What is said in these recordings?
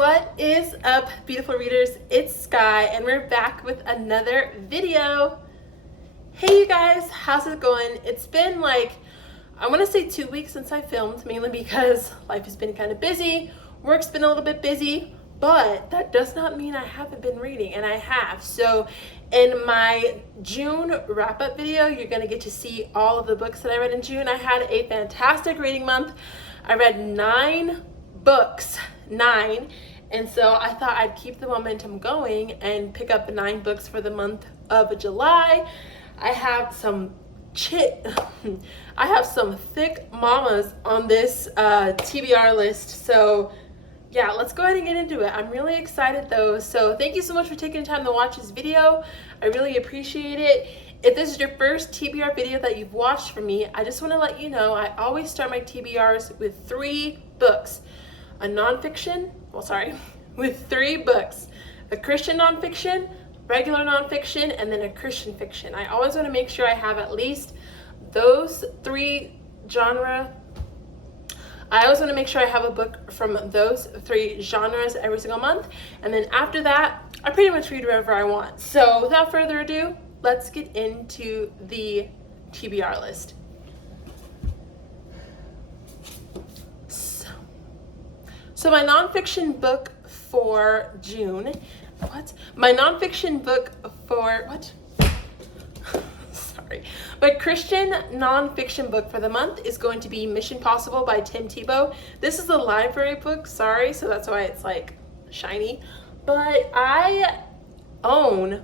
What is up, beautiful readers? It's Sky and we're back with another video. Hey you guys, how's it going? It's been like, I want to say 2 weeks since I filmed, mainly because life has been kind of busy, work's been a little bit busy, but that does not mean I haven't been reading, and I have. So in my June wrap-up video, you're going to get to see all of the books that I read in June. I had a fantastic reading month. I read 9 books, 9, and so I thought I'd keep the momentum going and pick up 9 books for the month of July. I have some thick mamas on this TBR list, so yeah, let's go ahead and get into it. I'm really excited though, so thank you so much for taking the time to watch this video. I really appreciate it. If this is your first TBR video that you've watched from me, I just want to let you know I always start my TBRs with 3 books. A nonfiction, with 3 books. A Christian nonfiction, regular nonfiction, and then a Christian fiction. I always want to make sure I have at least those 3 genre. I always want to make sure I have a book from those 3 genres every single month. And then after that, I pretty much read wherever I want. So without further ado, let's get into the TBR list. So my nonfiction book for June, my nonfiction book for, my Christian nonfiction book for the month is going to be Mission Possible by Tebow. This is a library book, so that's why it's like shiny. But I own,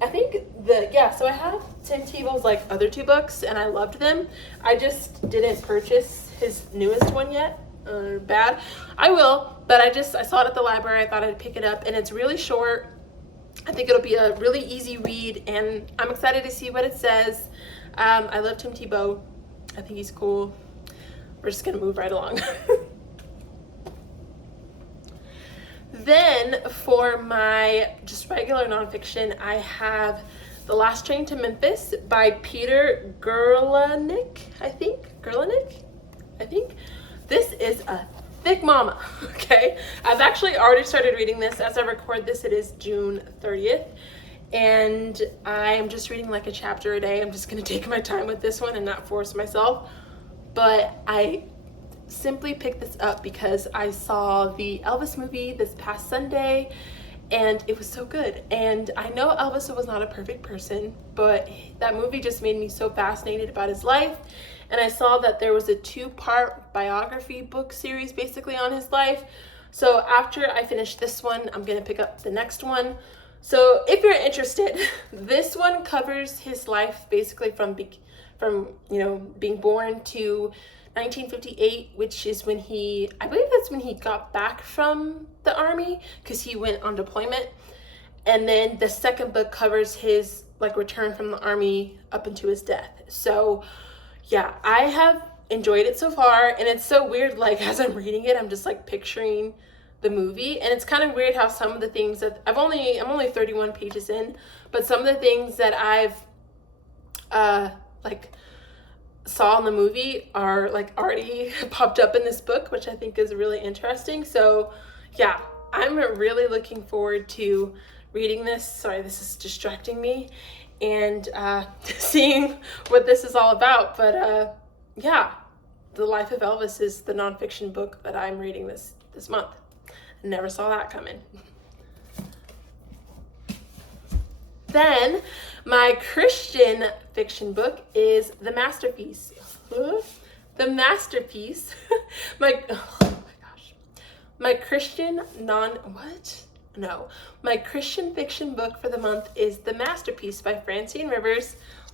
so I have Tim Tebow's like other 2 books and I loved them. I just didn't purchase his newest one yet. Bad. I will, but I saw it at the library. I thought I'd pick it up, and it's really short. I think it'll be a really easy read, and I'm excited to see what it says. I love Tim Tebow. I think he's cool. We're just gonna move right along. Then for my just regular nonfiction, I have The Last Train to Memphis by Peter Gurlanick, I think. This is a thick mama, okay? I've actually already started reading this. As I record this, it is June 30th, and I'm just reading like a chapter a day. I'm just gonna take my time with this one and not force myself, but I simply picked this up because I saw the Elvis movie this past Sunday, and it was so good. And I know Elvis was not a perfect person, but that movie just made me so fascinated about his life. And I saw that there was a 2-part biography book series basically on his life. So after I finish this one, I'm gonna pick up the next one. So if you're interested, this one covers his life basically from being born to 1958, which is when I believe that's when he got back from the army, because he went on deployment. And then the second book covers his return from the army up into his death. So yeah, I have enjoyed it so far, and it's so weird, as I'm reading it, I'm just picturing the movie, and it's kind of weird how some of the things that I'm only 31 pages in, but some of the things that I've saw in the movie are already popped up in this book, which I think is really interesting. So yeah, I'm really looking forward to reading this. Sorry, this is distracting me, and seeing what this is all about. But yeah, The Life of Elvis is the nonfiction book that I'm reading this month. Never saw that coming. Then my Christian fiction book is The Masterpiece. My Christian My Christian fiction book for the month is The Masterpiece by Francine.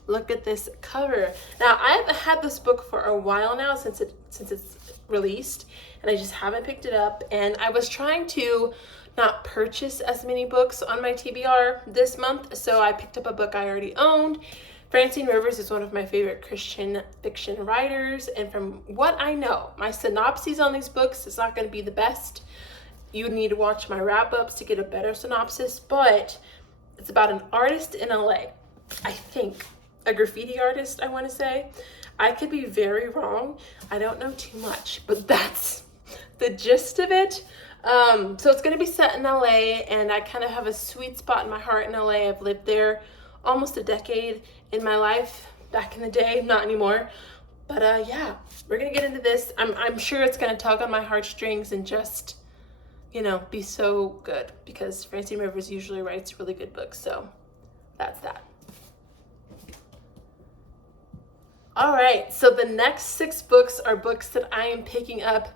Look at this cover. Now, I've had this book for a while now, since it's released, and I just haven't picked it up. And I was trying to not purchase as many books on my TBR this month, so I picked up a book I already owned. Francine Rivers is one of my favorite Christian fiction writers, and from what I know, my synopses on these books is not going to be the best. You would need to watch my wrap-ups to get a better synopsis, but it's about an artist in LA, I think. A graffiti artist, I want to say. I could be very wrong. I don't know too much, but that's the gist of it. So it's going to be set in LA, and I kind of have a sweet spot in my heart in LA. I've lived there almost a decade in my life back in the day, not anymore. But yeah, we're going to get into this. I'm sure it's going to tug on my heartstrings and just, you know, be so good, because Francine Rivers usually writes really good books. So that's that. All right, so the next 6 books are books that I am picking up.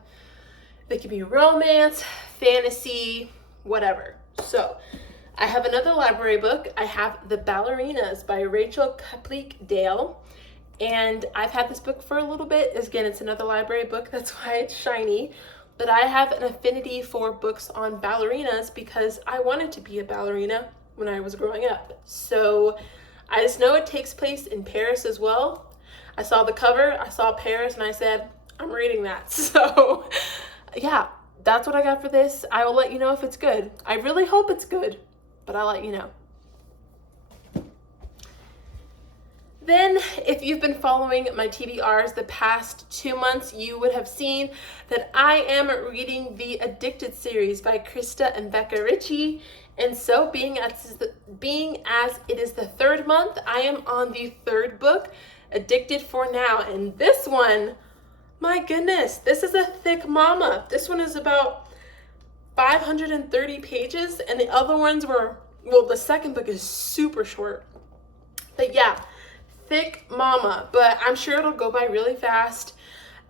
They can be romance, fantasy, whatever. So I have another library book. I have The Ballerinas by Kapelke-Dale. And I've had this book for a little bit. Again, it's another library book. That's why it's shiny. But I have an affinity for books on ballerinas because I wanted to be a ballerina when I was growing up. So I just know it takes place in Paris as well. I saw the cover, I saw Paris, and I said, I'm reading that. So yeah, that's what I got for this. I will let you know if it's good. I really hope it's good, but I'll let you know. Then, if you've been following my TBRs the past 2 months, you would have seen that I am reading the Addicted series by Krista and Becca Ritchie. And so, being as it is the 3rd month, I am on the 3rd book, Addicted for Now. And this one, my goodness, this is a thick mama. This one is about 530 pages, and the other ones were, well, the second book is super short. But yeah, thick mama, but I'm sure it'll go by really fast.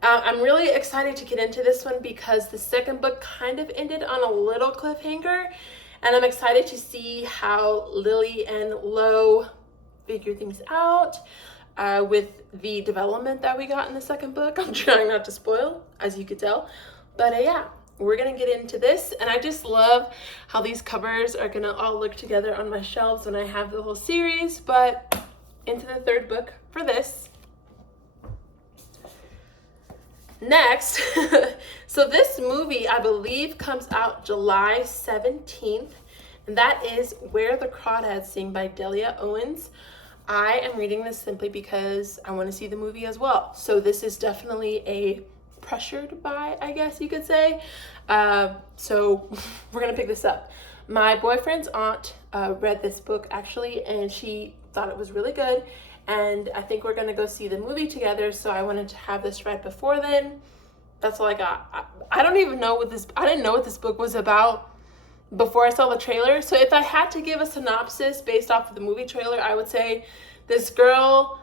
I'm really excited to get into this one because the second book kind of ended on a little cliffhanger, and I'm excited to see how Lily and Lo figure things out with the development that we got in the second book. I'm trying not to spoil, as you could tell, but yeah, we're gonna get into this, and I just love how these covers are gonna all look together on my shelves when I have the whole series. But into the 3rd book for this. Next, so this movie, I believe, comes out July 17th, and that is Where the Crawdads Sing by Delia Owens. I am reading this simply because I want to see the movie as well. So this is definitely a pressured buy, I guess you could say. So we're going to pick this up. My boyfriend's aunt read this book, actually, and she thought it was really good, and I think we're gonna go see the movie together, so I wanted to have this read before then. That's all I got. I don't even know I didn't know what this book was about before I saw the trailer. So if I had to give a synopsis based off of the movie trailer, I would say this girl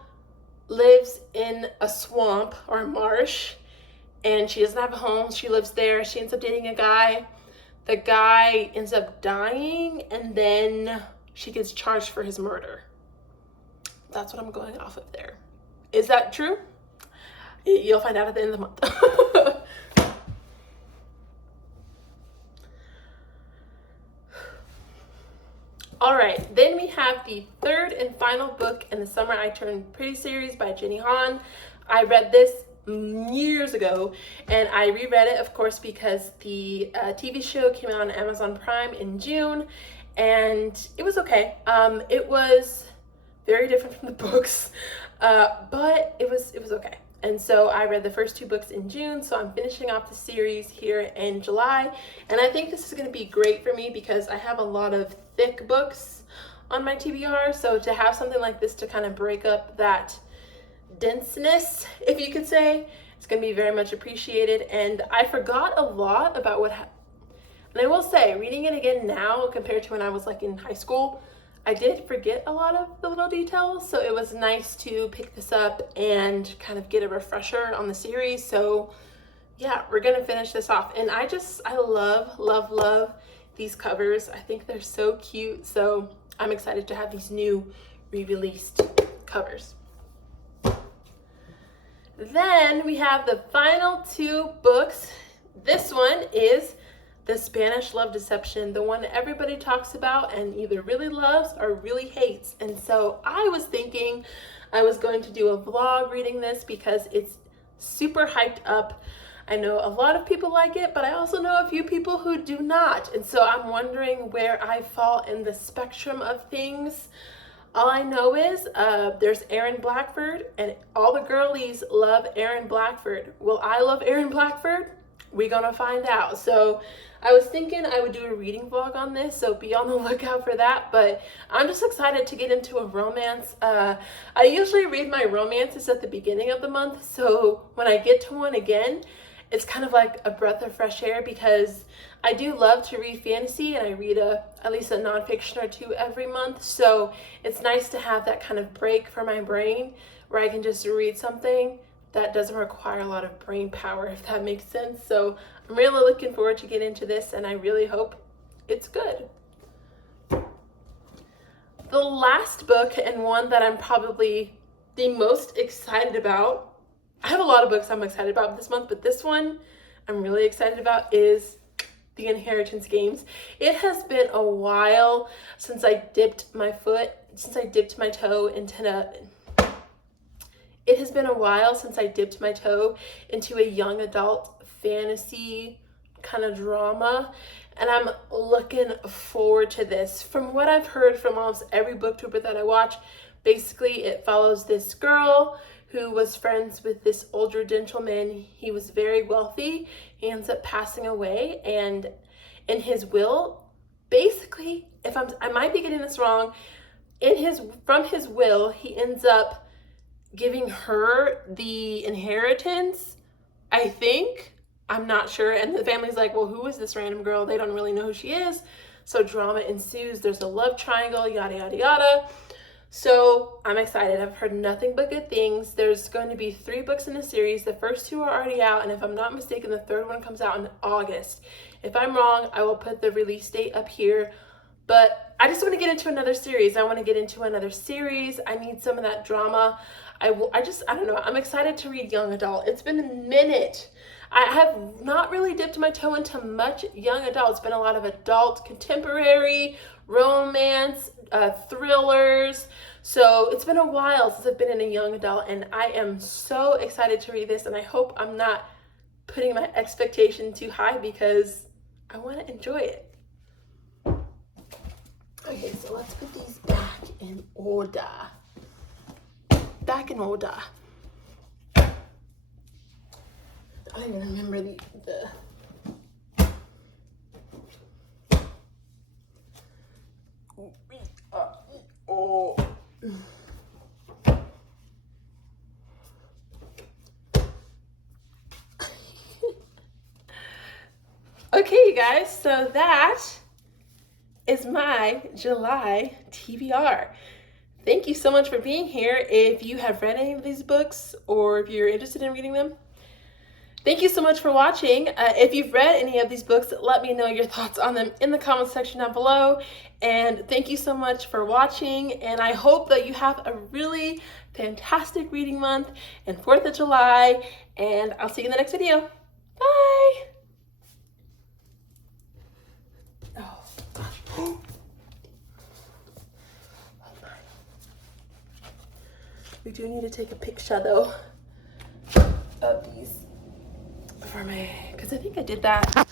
lives in a swamp or a marsh, and she doesn't have a home. She lives there. She ends up dating a guy. The guy ends up dying, and then she gets charged for his murder. That's what I'm going off of there. Is that true? You'll find out at the end of the month. All right, then we have the 3rd and final book in the Summer I Turned Pretty series by Jenny Han. I read this years ago, and I reread it, of course, because the TV show came out on Amazon Prime in June, and it was okay. It was very different from the books, but it was okay. And so I read the first 2 books in June, so I'm finishing off the series here in July, and I think this is going to be great for me because I have a lot of thick books on my TBR, so to have something like this to kind of break up that denseness, if you could say, it's going to be very much appreciated. And I forgot a lot about what happened, and I will say, reading it again now compared to when I was like in high school, I did forget a lot of the little details, so it was nice to pick this up and kind of get a refresher on the series. So yeah, we're gonna finish this off, and I love these covers. I think they're so cute, so I'm excited to have these new re-released covers. Then we have the final 2 books. This one is The Spanish Love Deception, the one everybody talks about and either really loves or really hates. And so I was thinking I was going to do a vlog reading this because it's super hyped up. I know a lot of people like it, but I also know a few people who do not. And so I'm wondering where I fall in the spectrum of things. All I know is there's Aaron Blackford, and all the girlies love Aaron Blackford. Will I love Aaron Blackford? We're gonna find out. So I was thinking I would do a reading vlog on this, so be on the lookout for that. But I'm just excited to get into a romance. I usually read my romances at the beginning of the month, so when I get to one again, it's kind of like a breath of fresh air, because I do love to read fantasy, and I read at least a nonfiction or two every month. So it's nice to have that kind of break for my brain where I can just read something that doesn't require a lot of brain power, if that makes sense. So I'm really looking forward to get into this, and I really hope it's good. The last book, and one that I'm probably the most excited about, I have a lot of books I'm excited about this month, but this one I'm really excited about, is The Inheritance Games. It has been a while since I dipped my toe into a young adult fantasy kind of drama, and I'm looking forward to this. From what I've heard from almost every booktuber that I watch, basically it follows this girl who was friends with this older gentleman. He was very wealthy. He ends up passing away, and in his will, basically, I might be getting this wrong, from his will, he ends up giving her the inheritance, I think. I'm not sure. And the family's like, well, who is this random girl? They don't really know who she is. So drama ensues. There's a love triangle, yada, yada, yada. So I'm excited. I've heard nothing but good things. There's going to be 3 books in the series. The first 2 are already out, and if I'm not mistaken, the 3rd one comes out in August. If I'm wrong, I will put the release date up here. But I just want to get into another series. I need some of that drama. I don't know. I'm excited to read young adult. It's been a minute. I have not really dipped my toe into much young adult. It's been a lot of adult, contemporary, romance, thrillers. So it's been a while since I've been in a young adult, and I am so excited to read this, and I hope I'm not putting my expectation too high, because I want to enjoy it. Okay, so let's put these back in order. I don't even remember the Okay, you guys, so that is my July TBR. Thank you so much for being here. If you have read any of these books, or if you're interested in reading them, thank you so much for watching. If you've read any of these books, let me know your thoughts on them in the comments section down below. And thank you so much for watching. And I hope that you have a really fantastic reading month and 4th of July. And I'll see you in the next video. Bye. Oh. We do need to take a picture though of these for my, because I think I did that